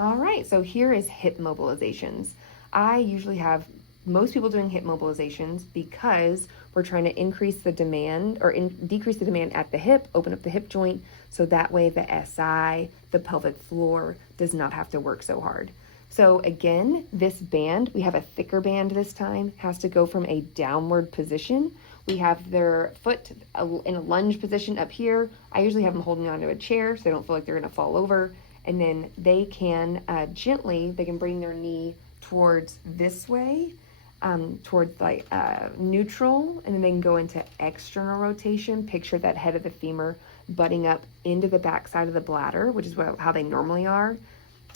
All right, so here is hip mobilizations. I usually have most people doing hip mobilizations because we're trying to increase the demand or decrease the demand at the hip, open up the hip joint, so that way the SI, the pelvic floor, does not have to work so hard. So again, this band, we have a thicker band this time, has to go from a downward position. We have their foot in a lunge position up here. I usually have them holding onto a chair so they don't feel like they're gonna fall over. And then they can gently, they can bring their knee towards this way, towards like neutral, and then they can go into external rotation. Picture that head of the femur butting up into the back side of the bladder, which is how they normally are.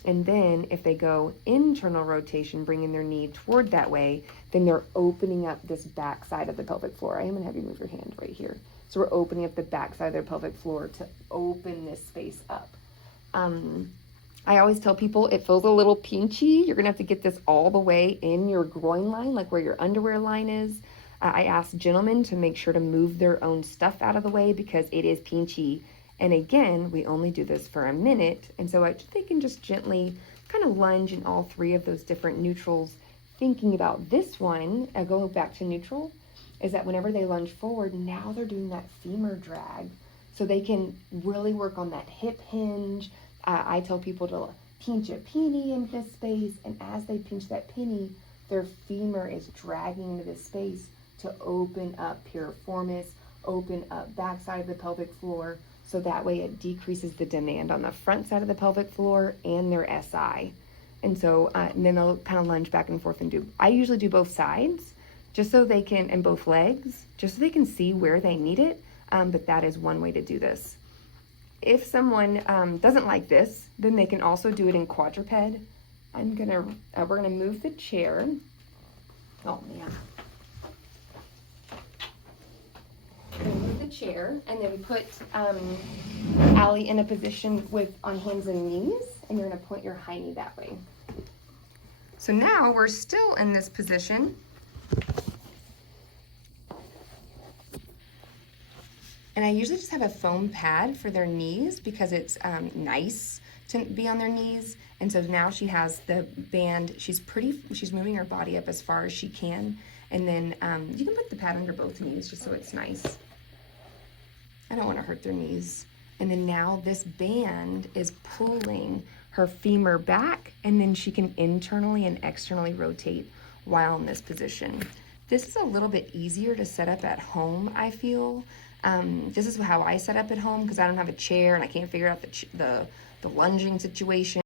And then if they go internal rotation, bringing their knee toward that way, then they're opening up this back side of the pelvic floor. I am gonna have you move your hand right here. So we're opening up the back side of their pelvic floor to open this space up. I always tell people it feels a little pinchy. You're gonna have to get this all the way in your groin line, like where your underwear line is. I ask gentlemen to make sure to move their own stuff out of the way because it is pinchy. And again, we only do this for a minute. And so they can just gently kind of lunge in all three of those different neutrals. Thinking about this one, going back to neutral, is that whenever they lunge forward, now they're doing that femur drag. So they can really work on that hip hinge. I tell people to pinch a penny in this space, and as they pinch that penny, their femur is dragging into this space to open up piriformis, open up backside of the pelvic floor, so that way it decreases the demand on the front side of the pelvic floor and their SI. And so, and then they'll kind of lunge back and forth and do, I usually do both sides, just so they can, and both legs, just so they can see where they need it. But that is one way to do this. If someone doesn't like this, then they can also do it in quadruped. We're gonna move the chair. Oh man. We're gonna move the chair and then put Allie in a position on hands and knees, and you're gonna point your high knee that way. So now we're still in this position. And I usually just have a foam pad for their knees because it's nice to be on their knees. And so now she has the band, she's moving her body up as far as she can. And then you can put the pad under both knees just so it's nice. I don't want to hurt their knees. And then now this band is pulling her femur back, and then she can internally and externally rotate while in this position. This is a little bit easier to set up at home, I feel. This is how I set up at home because I don't have a chair and I can't figure out the lunging situation.